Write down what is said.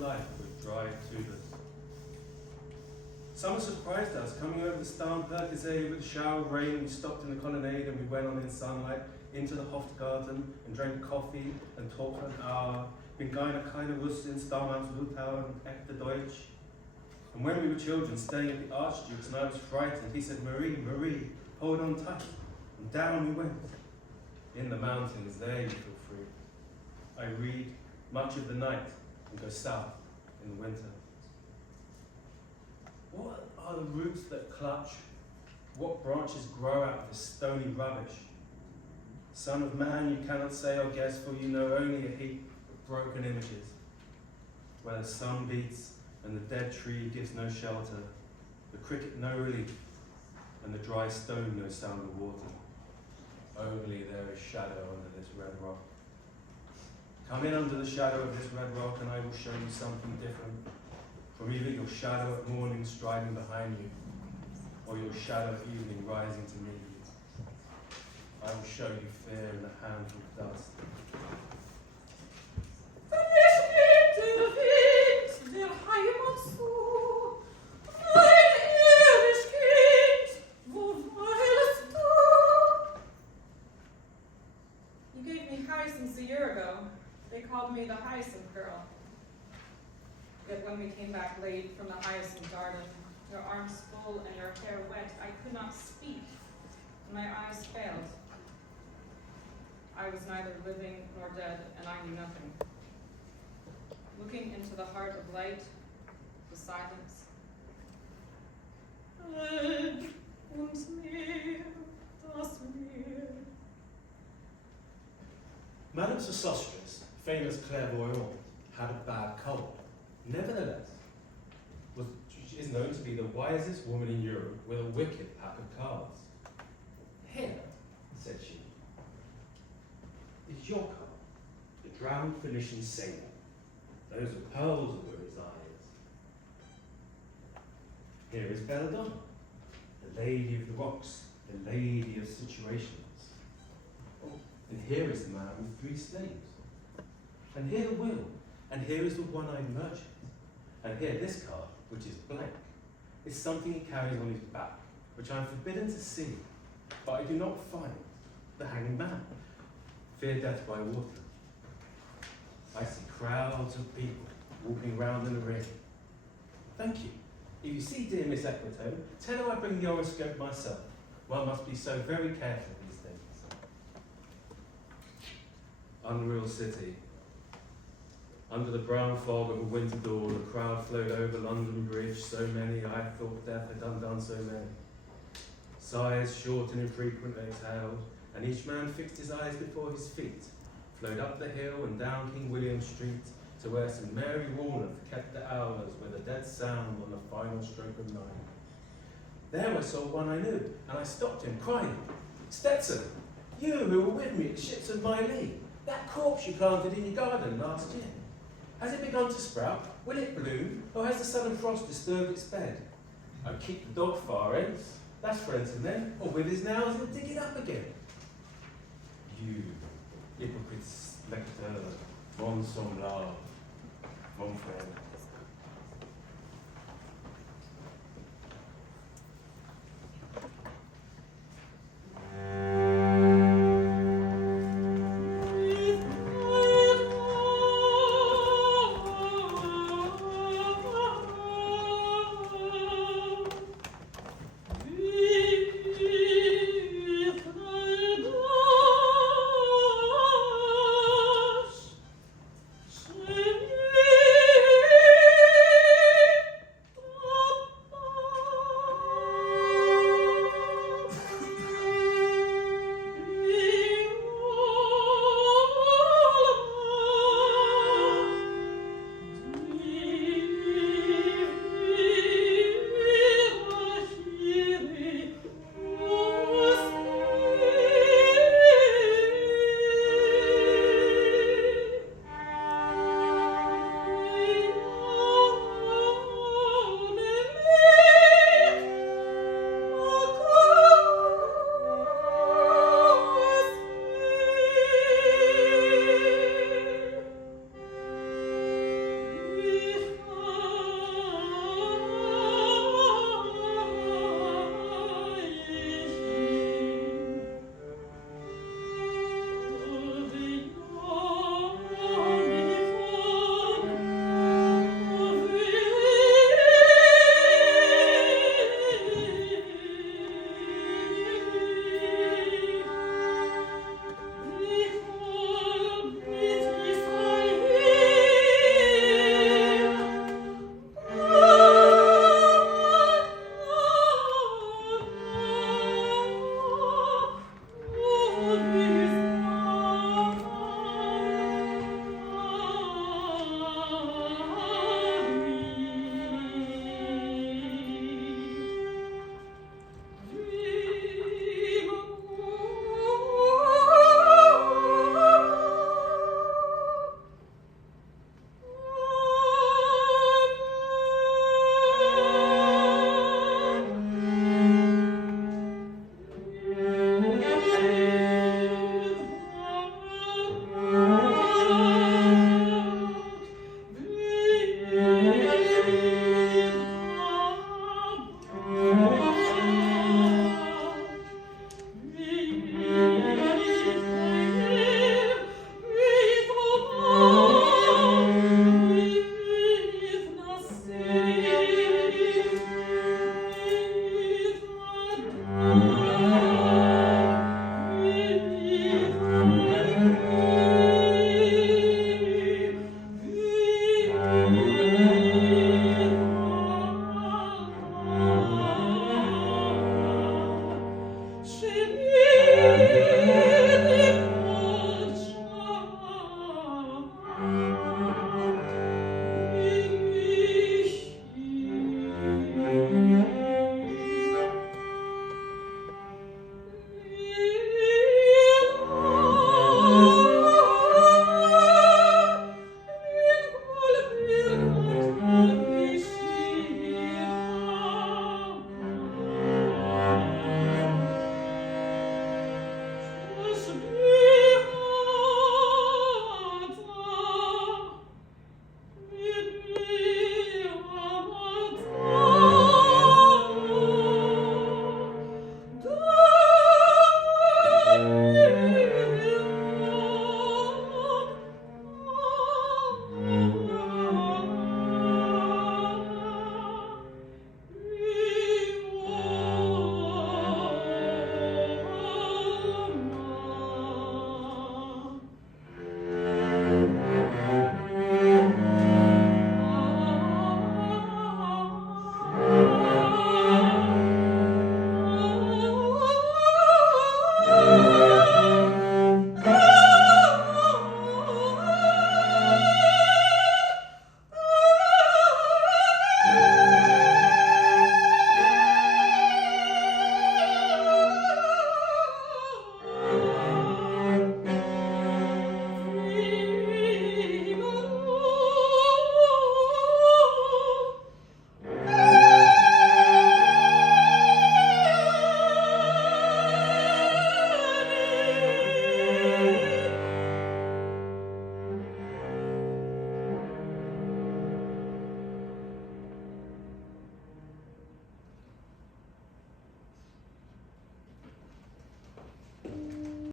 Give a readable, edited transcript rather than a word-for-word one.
life with dry tubers. Summer surprised us, coming over the Starn Perkizee with a shower of rain. We stopped in the colonnade and we went on in sunlight into the Hofgarten and drank coffee and talked for an hour. Bin keine wusste in Starmann's Hotel and echte Deutsch. And when we were children, staying at the Archduke's and I was frightened, he said, Marie, Marie, hold on tight. And down we went. In the mountains, there you feel free. I read much of the night and go south in the winter. What are the roots that clutch? What branches grow out of this stony rubbish? Son of man, you cannot say or guess, for you know only a heap of broken images, where the sun beats and the dead tree gives no shelter, the cricket no relief, and the dry stone no sound of water. Only there is shadow under this red rock. Come in under the shadow of this red rock and I will show you something different from either your shadow at morning striding behind you or your shadow at evening rising to meet you. I will show you fear in a handful of dust. You gave me hyacinths a year ago. They called me the hyacinth girl. Yet when we came back late from the hyacinth garden, your arms full and your hair wet, I could not speak, and my eyes failed. I was neither living nor dead, and I knew nothing. Looking into the heart of light, the silence. Und mir, das mir. Madame Sosostris, famous clairvoyante, had a bad cold. Nevertheless, she is known to be the wisest woman in Europe with a wicked pack of cards. Here, said she, is your card, the drowned Phoenician sailor. Those are pearls under his eyes. Here is Belladonna, the lady of the rocks, the lady of situations. Oh, and here is the man with 3 slaves. And here the will, and here is the one-eyed merchant. And here this card, which is blank, is something he carries on his back, which I am forbidden to see, but I do not find the hanging man. Fear death by water. I see crowds of people walking round in the ring. Thank you. If you see dear Miss Equitone, tell her I bring the horoscope myself. One must be so very careful these days. Unreal city. Under the brown fog of a winter dawn, a crowd flowed over London Bridge, so many I thought death had undone so many. Sighs, short and infrequent, exhaled, and each man fixed his eyes before his feet, flowed up the hill and down King William Street to where St Mary Walnut kept the hours with a dead sound on the final stroke of 9. There I saw one I knew, and I stopped him, crying, Stetson, you who were with me at Ships of My Lee, that corpse you planted in your garden last year. Has it begun to sprout? Will it bloom? Or has the southern frost disturbed its bed? I keep the dog far ends. That's friends in them. Or with his nails he'll dig it up again. You, hypocrite spectre, mon semblable, mon frère.